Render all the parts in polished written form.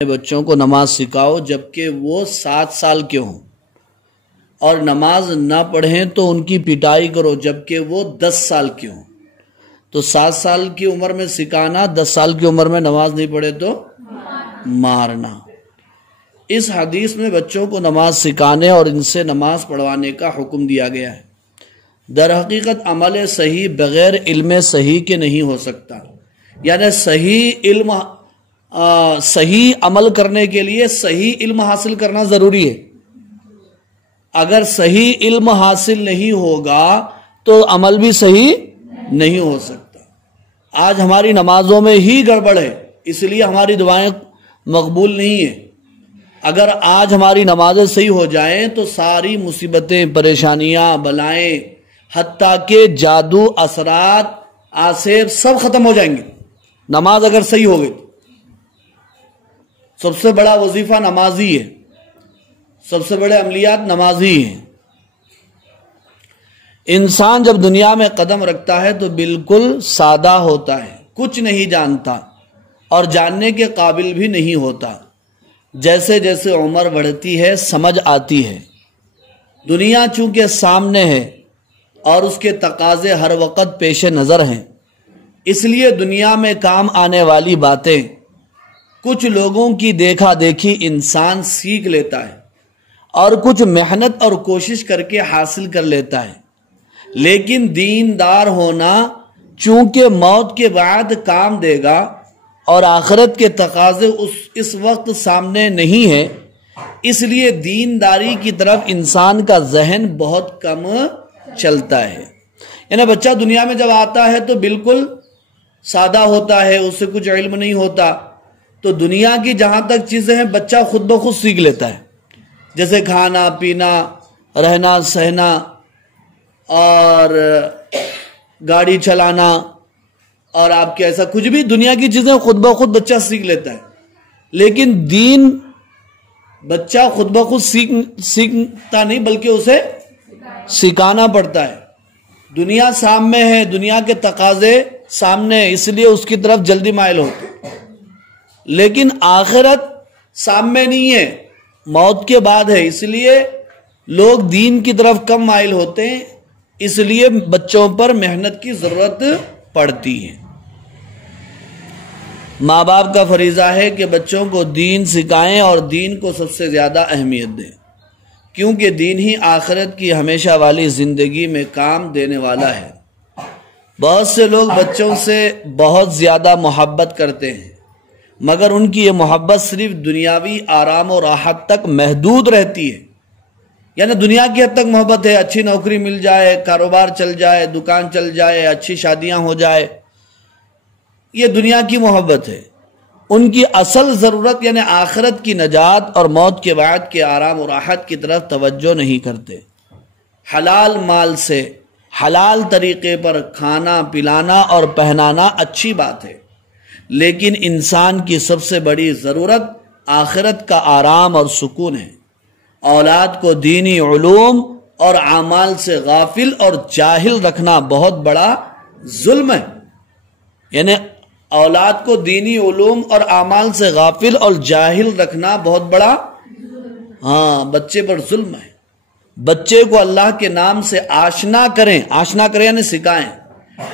بچوں کو نماز سکھاؤ جبکہ وہ 7 سال کے ہوں، اور نماز نہ پڑھیں تو ان کی پٹائی کرو جبکہ وہ 10 سال کے ہوں۔ تو 7 سال کی عمر میں سکھانا، 10 سال کی عمر میں نماز نہیں پڑھے تو مارنا۔ اس حدیث میں بچوں کو نماز سکھانے اور ان سے نماز پڑھوانے کا حکم دیا گیا ہے۔ در حقیقت عمل صحیح بغیر علم صحیح کے نہیں ہو سکتا، یعنی صحیح عمل کرنے کے لیے صحیح علم حاصل کرنا ضروری ہے۔ اگر صحیح علم حاصل نہیں ہوگا تو عمل بھی صحیح نہیں ہو سکتا۔ آج ہماری نمازوں میں ہی گڑبڑ ہے، اس لیے ہماری دعائیں مقبول نہیں ہیں۔ اگر آج ہماری نمازیں صحیح ہو جائیں تو ساری مصیبتیں، پریشانیاں، بلائیں، حتیٰ کہ جادو، اثرات، آسیر سب ختم ہو جائیں گے نماز اگر صحیح ہو گئی۔ سب سے بڑا وظیفہ نمازی ہے، سب سے بڑے عملیات نمازی ہیں۔ انسان جب دنیا میں قدم رکھتا ہے تو بالکل سادہ ہوتا ہے، کچھ نہیں جانتا اور جاننے کے قابل بھی نہیں ہوتا۔ جیسے جیسے عمر بڑھتی ہے سمجھ آتی ہے۔ دنیا چونکہ سامنے ہے اور اس کے تقاضے ہر وقت پیش نظر ہیں، اس لیے دنیا میں کام آنے والی باتیں کچھ لوگوں کی دیکھا دیکھی انسان سیکھ لیتا ہے اور کچھ محنت اور کوشش کر کے حاصل کر لیتا ہے۔ لیکن دیندار ہونا چونکہ موت کے بعد کام دے گا اور آخرت کے تقاضے اس وقت سامنے نہیں ہے، اس لیے دینداری کی طرف انسان کا ذہن بہت کم چلتا ہے۔ یعنی بچہ دنیا میں جب آتا ہے تو بالکل سادہ ہوتا ہے، اس سے کچھ علم نہیں ہوتا، تو دنیا کی جہاں تک چیزیں ہیں بچہ خود بخود سیکھ لیتا ہے، جیسے کھانا پینا، رہنا سہنا اور گاڑی چلانا اور آپ کے ایسا کچھ بھی دنیا کی چیزیں خود بخود بچہ سیکھ لیتا ہے۔ لیکن دین بچہ خود بخود سیکھتا نہیں بلکہ اسے سکھانا پڑتا ہے۔ دنیا سامنے ہے، دنیا کے تقاضے سامنے ہیں، اس لیے اس کی طرف جلدی مائل ہوتے ہیں۔ لیکن آخرت سامنے نہیں ہے، موت کے بعد ہے، اس لیے لوگ دین کی طرف کم مائل ہوتے ہیں، اس لیے بچوں پر محنت کی ضرورت پڑتی ہے۔ ماں باپ کا فریضہ ہے کہ بچوں کو دین سکھائیں اور دین کو سب سے زیادہ اہمیت دیں، کیونکہ دین ہی آخرت کی ہمیشہ والی زندگی میں کام دینے والا ہے۔ بہت سے لوگ بچوں سے بہت زیادہ محبت کرتے ہیں، مگر ان کی یہ محبت صرف دنیاوی آرام و راحت تک محدود رہتی ہے۔ یعنی دنیا کی حد تک محبت ہے، اچھی نوکری مل جائے، کاروبار چل جائے، دکان چل جائے، اچھی شادیاں ہو جائے، یہ دنیا کی محبت ہے۔ ان کی اصل ضرورت یعنی آخرت کی نجات اور موت کے بعد کے آرام و راحت کی طرف توجہ نہیں کرتے۔ حلال مال سے حلال طریقے پر کھانا پلانا اور پہنانا اچھی بات ہے، لیکن انسان کی سب سے بڑی ضرورت آخرت کا آرام اور سکون ہے۔ اولاد کو دینی علوم اور اعمال سے غافل اور جاہل رکھنا بہت بڑا ظلم ہے۔ یعنی اولاد کو دینی علوم اور اعمال سے غافل اور جاہل رکھنا بہت بڑا بچے پر ظلم ہے۔ بچے کو اللہ کے نام سے آشنا کریں یعنی سکھائیں،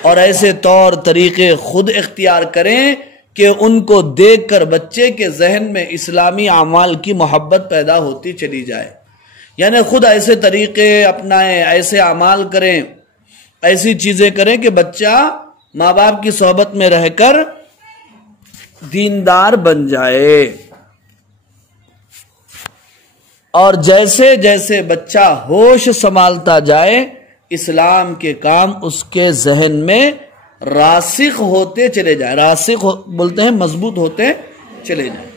اور ایسے طور طریقے خود اختیار کریں کہ ان کو دیکھ کر بچے کے ذہن میں اسلامی اعمال کی محبت پیدا ہوتی چلی جائے۔ یعنی خود ایسے طریقے اپنائیں، ایسے اعمال کریں، ایسی چیزیں کریں کہ بچہ ماں باپ کی صحبت میں رہ کر دیندار بن جائے۔ اور جیسے جیسے بچہ ہوش سنبھالتا جائے اسلام کے کام اس کے ذہن میں راسخ ہوتے چلے جائیں، راسخ بولتے ہیں مضبوط ہوتے چلے جائیں۔